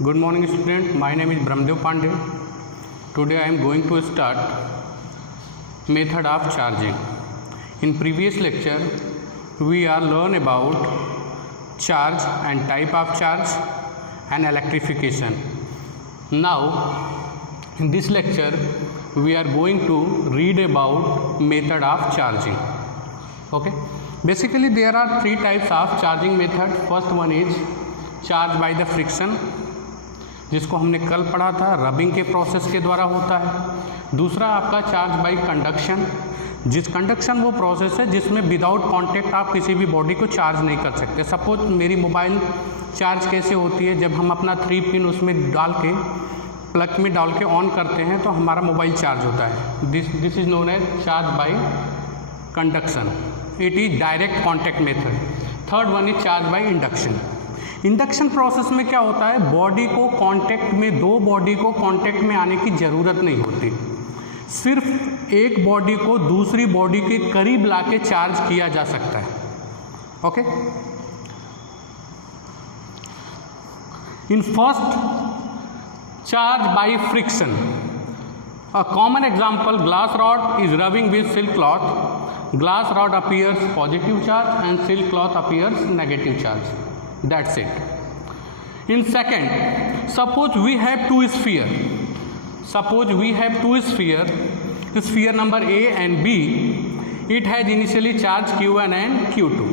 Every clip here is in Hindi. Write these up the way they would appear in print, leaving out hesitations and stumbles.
Good morning student, my name is Brahmdev Pandey. Today I am going to start method of charging. In previous lecture we are learn about charge and type of charge and electrification. Now in this lecture we are going to read about method of charging. Okay, basically there are three types of charging method. First one is charge by the friction, जिसको हमने कल पढ़ा था, रबिंग के प्रोसेस के द्वारा होता है। दूसरा आपका चार्ज बाय कंडक्शन, कंडक्शन वो प्रोसेस है जिसमें विदाउट कांटेक्ट आप किसी भी बॉडी को चार्ज नहीं कर सकते। सपोज मेरी मोबाइल चार्ज कैसे होती है, जब हम अपना 3 पिन उसमें डाल के प्लग में डाल के ऑन करते हैं तो हमारा मोबाइल चार्ज होता है। This is known as charge by conduction. It is direct contact method. Third one is charge by induction. Induction process में क्या होता है, बॉडी को कांटेक्ट में, दो बॉडी को कांटेक्ट में आने की ज़रूरत नहीं होती, सिर्फ एक बॉडी को दूसरी बॉडी के करीब लाके चार्ज किया जा सकता है। Okay, in first charge by friction, a common example, glass rod is rubbing with silk cloth. Glass rod appears positive charge and silk cloth appears negative charge. That's it. In second, suppose we have two sphere. Suppose we have two sphere. Sphere number A and B. It has initially charge Q1 and Q2.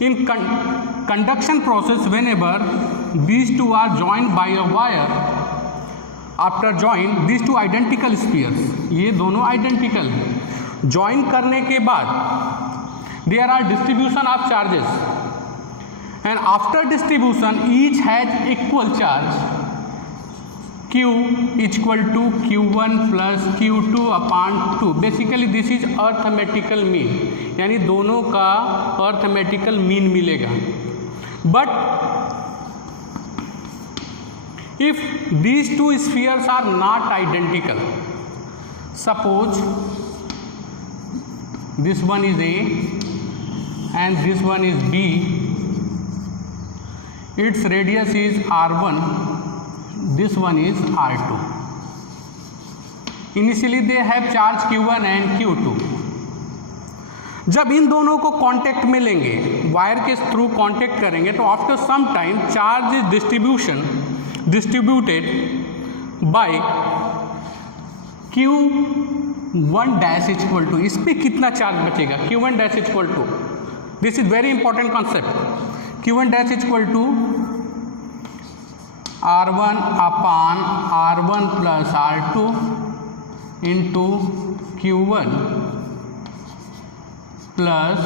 In conduction process, whenever these two are joined by a wire, after join these two identical spheres, ये दोनों identical हैं, join करने के बाद there are distribution of charges, and after distribution each has equal charge. Q is equal to Q1 plus Q2 upon 2. Basically this is arithmetical mean, यानी दोनों का arithmetical mean मिलेगा. But if these two spheres are not identical, suppose this one is A and this one is B, its radius is R1, this one is R2. Initially they have charge Q1 and Q2. जब इन दोनों को कांटेक्ट में लेंगे, वायर के थ्रू कांटेक्ट करेंगे, तो after some time charge is distributed by Q1 dash is equal to, इस पे कितना चार्ज बचेगा, Q1 dash is equal to, this is very important concept, Q1 dash is equal to R1 upon R1 plus R2 into Q1 plus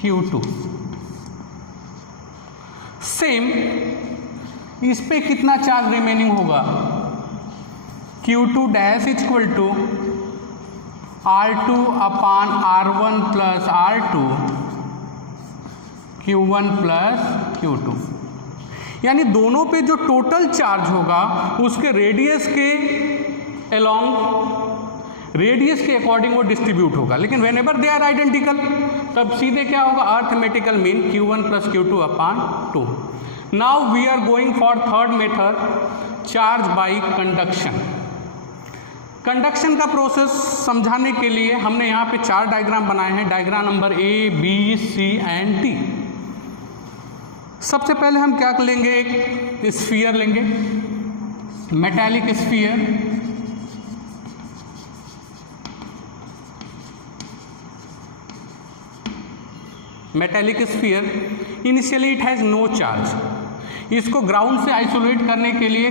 Q2. Same इस पे कितना चार्ज रिमेनिंग होगा, Q2 dash is equal to R2 upon R1 plus R2 Q1 plus Q2, यानी दोनों पे जो टोटल चार्ज होगा उसके रेडियस के अलोंग, रेडियस के अकॉर्डिंग वो डिस्ट्रीब्यूट होगा। लेकिन whenever they are identical तब सीधे क्या होगा, arithmetical mean Q1 plus Q2 upon 2. Now we are going for third method, charge by conduction. Conduction का प्रोसेस समझाने के लिए हमने यहाँ पे 4 डायग्राम बनाए हैं, diagram number A, B, C and D. सबसे पहले हम क्या लेंगे, एक स्फीयर लेंगे, metallic sphere, metallic sphere initially it has no charge. इसको ग्राउंड से आइसोलेट करने के लिए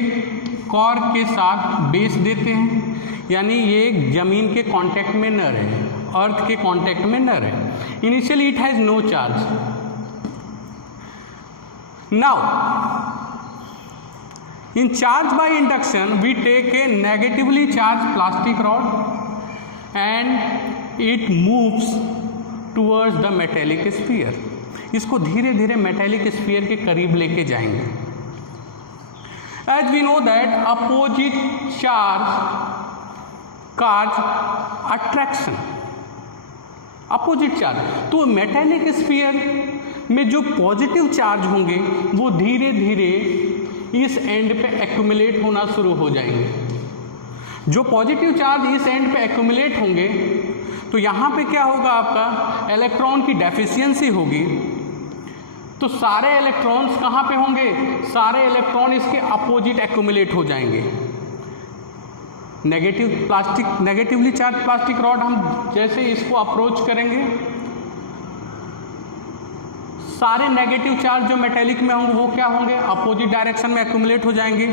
कॉर के साथ बेस देते हैं, यानी ये ज़मीन के कांटेक्ट में न रहे, अर्थ के कांटेक्ट में न रहे। Initially it has no charge. Now in charge by induction we take a negatively charge plastic rod and it moves towards the metallic sphere. इसको धीरे धीरे मेटेलिक स्फीयर के करीब लेके जाएंगे। As we know that opposite charge cause attraction, opposite charge, तो मेटेलिक स्फीयर में जो पॉजिटिव चार्ज होंगे वो धीरे धीरे इस एंड पे एक्यूमुलेट होना शुरू हो जाएंगे। जो पॉजिटिव चार्ज इस एंड पे एक्यूमुलेट होंगे तो यहाँ पे क्या होगा, आपका इलेक्ट्रॉन की डेफिशिएंसी होगी। तो सारे इलेक्ट्रॉन्स कहाँ पे होंगे, सारे इलेक्ट्रॉन इसके अपोजिट एक्यूमुलेट हो जाएंगे। नेगेटिवली चार्ज प्लास्टिक रॉड हम जैसे इसको अप्रोच करेंगे, सारे नेगेटिव चार्ज जो मेटेलिक में होंगे वो क्या होंगे, अपोजिट डायरेक्शन में एक्यूमुलेट हो जाएंगे।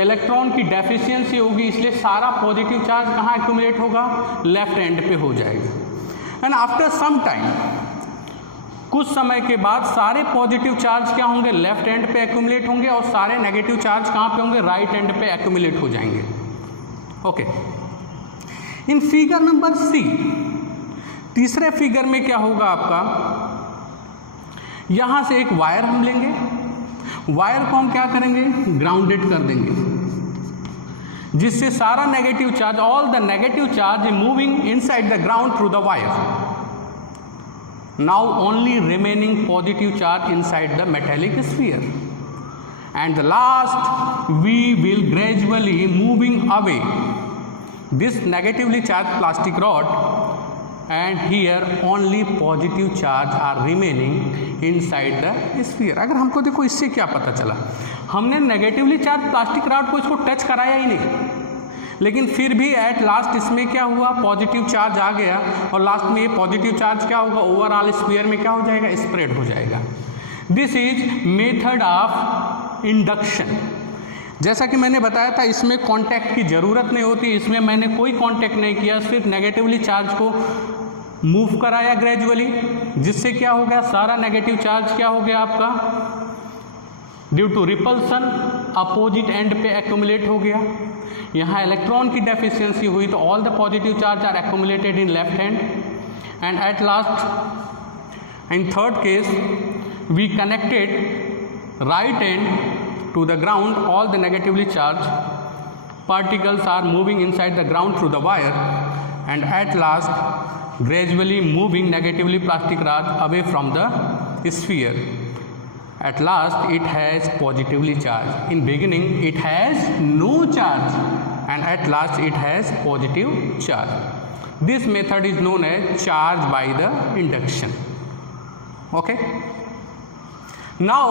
इलेक्ट्रॉन की डेफिशिएंसी होगी, इसलिए सारा पॉजिटिव चार्ज कहाँ एक्यूमुलेट होगा, लेफ्ट एंड पे हो जाएगा। एंड आफ्टर सम टाइम, कुछ समय के बाद सारे पॉजिटिव चार्ज क्या होंगे, लेफ्ट एंड पे एक्यूमुलेट होंगे और सारे नेगेटिव चार्ज कहाँ पे होंगे, राइट एंड पे एक्यूमुलेट हो जाएंगे। Okay, in figure number C, तीसरे फिगर में क्या होगा आपका, यहां से एक वायर हम लेंगे, वायर को हम क्या करेंगे, ग्राउंडेड कर देंगे, जिससे सारा negative charge, all the negative charge moving inside the ground through the wire. Now only remaining positive charge inside the metallic sphere, and the last we will gradually moving away this negatively charged plastic rod, and here only positive charge are remaining inside the sphere। अगर हमको देखो इससे क्या पता चला, हमने नेगेटिवली चार्ज प्लास्टिक रॉड को इसको टच कराया ही नहीं, लेकिन फिर भी एट लास्ट इसमें क्या हुआ, पॉजिटिव चार्ज आ गया और लास्ट में ये पॉजिटिव चार्ज क्या होगा, ओवरऑल स्फीयर में क्या हो जाएगा, स्प्रेड हो जाएगा। This is method of induction. जैसा कि मैंने बताया था, इसमें कांटेक्ट की ज़रूरत नहीं होती, इसमें मैंने कोई कांटेक्ट नहीं किया, सिर्फ नेगेटिवली चार्ज को मूव कराया ग्रेजुअली, जिससे क्या हो गया, सारा नेगेटिव चार्ज क्या हो गया आपका, due to repulsion opposite end पे एक्यूमुलेट हो गया। यहाँ इलेक्ट्रॉन की डेफिशिएंसी हुई तो all the positive charge are accumulated in left hand, and at last in third case we connected right end to the ground, all the negatively charged particles are moving inside the ground through the wire, and at last gradually moving negatively plastic rod away from the sphere. At last it has positively charged. In beginning it has no charge, and at last it has positive charge. This method is known as charge by the induction. Okay, now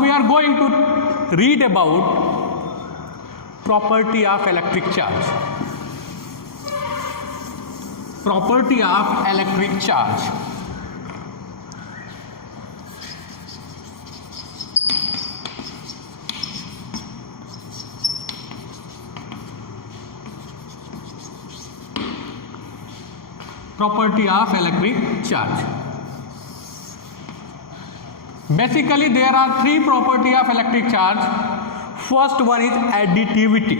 we are going to read about property of electric charge. Property of electric charge. Property of electric charge. Basically there are three properties of electric charge. First one is additivity.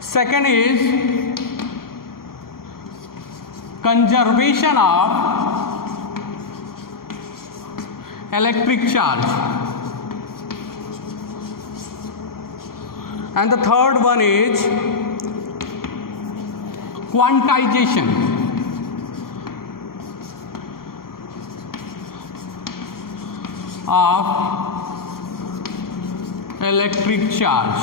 Second is conservation of electric charge, and the third one is quantization of electric charge.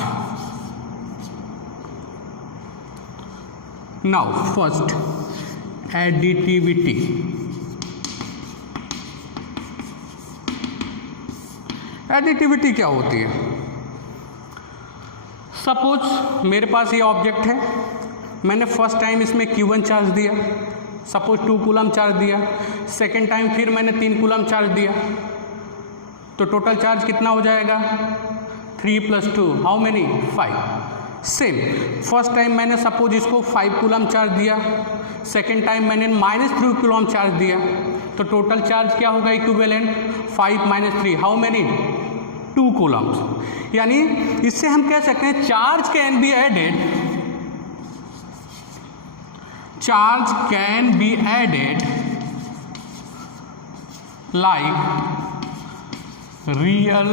Now first, additivity. Additivity क्या होती है? सपोज मेरे पास ये ऑब्जेक्ट है, मैंने फर्स्ट टाइम इसमें Q1 चार्ज दिया, सपोज 2 कूलम चार्ज दिया, सेकेंड टाइम फिर मैंने 3 कूलम चार्ज दिया, तो टोटल चार्ज कितना हो जाएगा? 3 + 2 how many? 5। Same first time मैंने सपोज इसको 5 कूलम चार्ज दिया, सेकेंड टाइम मैंने -3 कूलम चार्ज दिया, तो टोटल चार्ज क्या होगा इक्विवेलेंट? 5 - 3 how many? 2 कूलम्स। यानी इससे हम कह सकते हैं charge can be added charge can be added like real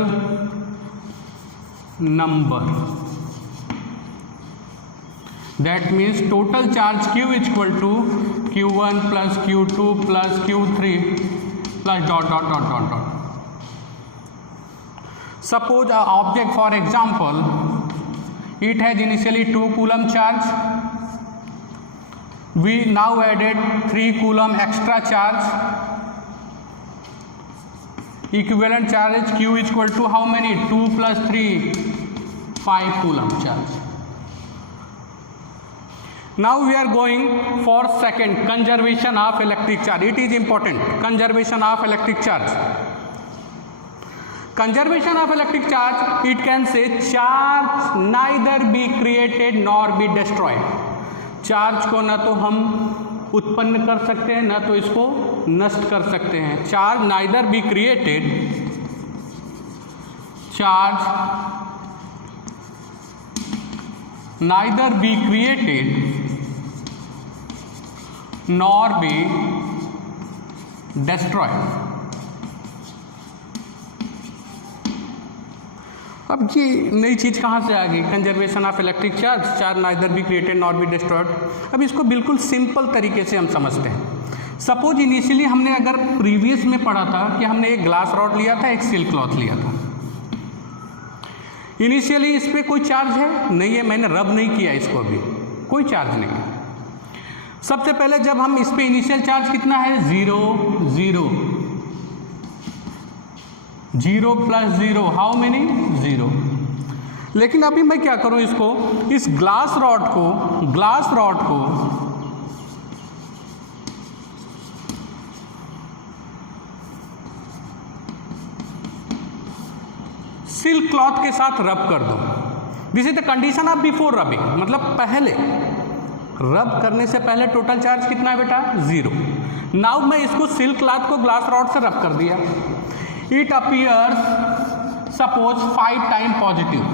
number. That means total charge Q is equal to Q1 plus Q2 plus Q3 plus dot dot dot dot dot. Suppose a object, for example, it has initially 2 coulomb charge. We now added 3 coulomb extra charge. Equivalent charge Q is equal to how many? 2 plus 3, 5 coulomb charge. Now we are going for second, conservation of electric charge. It is important, conservation of electric charge. Conservation of electric charge, it can say charge neither be created nor be destroyed. Charge को न तो हम उत्पन्न कर सकते हैं, न तो इसको नष्ट कर सकते हैं. Charge neither be created, charge neither be created nor B destroyed. अब ये नई चीज़ कहाँ से आ गई? Conservation of electric charge, charge neither be created nor be destroyed. अब इसको बिल्कुल सिंपल तरीके से हम समझते हैं. सपोज इनिशियली हमने अगर प्रीवियस में पढ़ा था कि हमने एक ग्लास रॉड लिया था, एक सिल्क क्लॉथ लिया था. इनिशियली इस पर कोई चार्ज है नहीं है, मैंने रब नहीं किया इसको, अभी कोई चार्ज नहीं है. सबसे पहले जब हम इस पे इनिशियल चार्ज कितना है? 0 0 0 प्लस 0 हाउ मेनी? 0. लेकिन अभी मैं क्या करूं, इसको, इस ग्लास रॉड को सिल्क क्लॉथ के साथ रब कर दो. This is the condition of before rubbing. मतलब पहले रब करने से पहले टोटल चार्ज कितना है बेटा? 0. नाउ मैं इसको सिल्क क्लॉथ को ग्लास रॉड से रब कर दिया. It appears, suppose 5 times positive.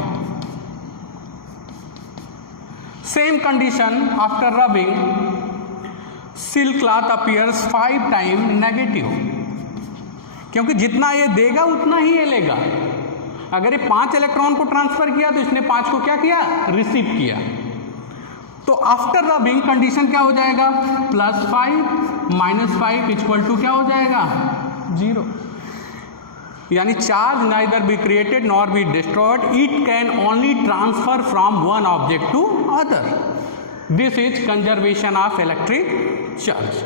Same condition after rubbing, silk cloth appears 5 times negative. क्योंकि जितना ये देगा उतना ही ये लेगा. अगर ये 5 इलेक्ट्रॉन को ट्रांसफर किया तो इसने 5 को क्या किया? रिसीव किया. तो आफ्टर रबिंग कंडीशन क्या हो जाएगा? +5 -5 इक्वल टू क्या हो जाएगा? 0. यानी charge neither be created nor be destroyed, it can only transfer from one object to other. This is conservation of electric charge.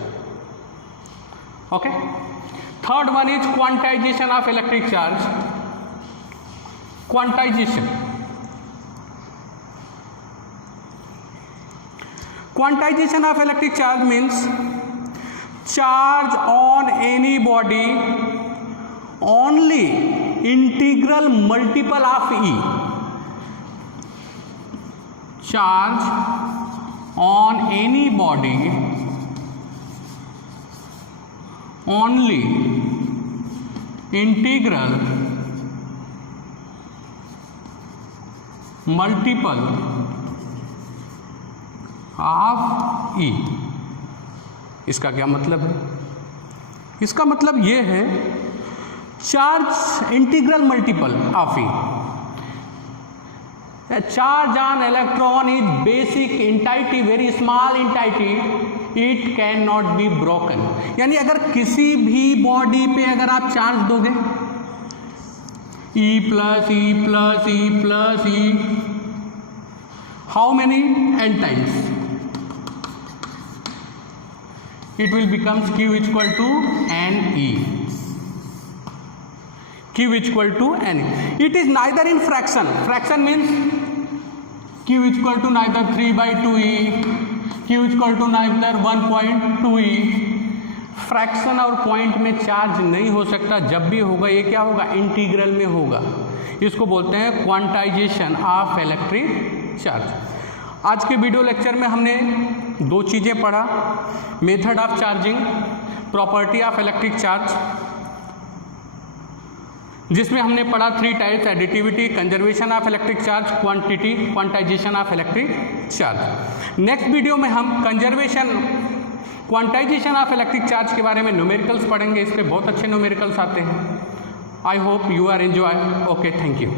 Okay. Third one is quantization of electric charge. Quantization, quantization of electric charge means charge on any body only integral multiple of E. Charge on any body only integral multiple of e. इसका क्या मतलब है? इसका मतलब ये है charge integral multiple of e. Charge on electron is basic entity, very small entity, it can not be broken. यानी अगर किसी भी बॉडी पे अगर आप चार्ज दोगे E plus E plus E plus E, how many? n times. It will becomes Q equal to NE. Q equal to NE. It is neither in fraction. Fraction means Q equal to neither 3/2E, Q equal to neither 1.2E. Fraction और पॉइंट में चार्ज नहीं हो सकता. जब भी होगा ये क्या होगा? इंटीग्रल में होगा. इसको बोलते हैं क्वांटाइजेशन ऑफ इलेक्ट्रिक चार्ज. आज के वीडियो लेक्चर में हमने दो चीज़ें पढ़ा, method of charging, property of electric charge. जिसमें हमने पढ़ा 3 types: additivity, conservation of electric charge, quantity, quantization of electric charge. Next video में हम conservation, quantization of electric charge के बारे में न्यूमेरिकल्स पढ़ेंगे। इसके बहुत अच्छे न्यूमेरिकल्स आते हैं। I hope you are enjoy. Okay, thank you.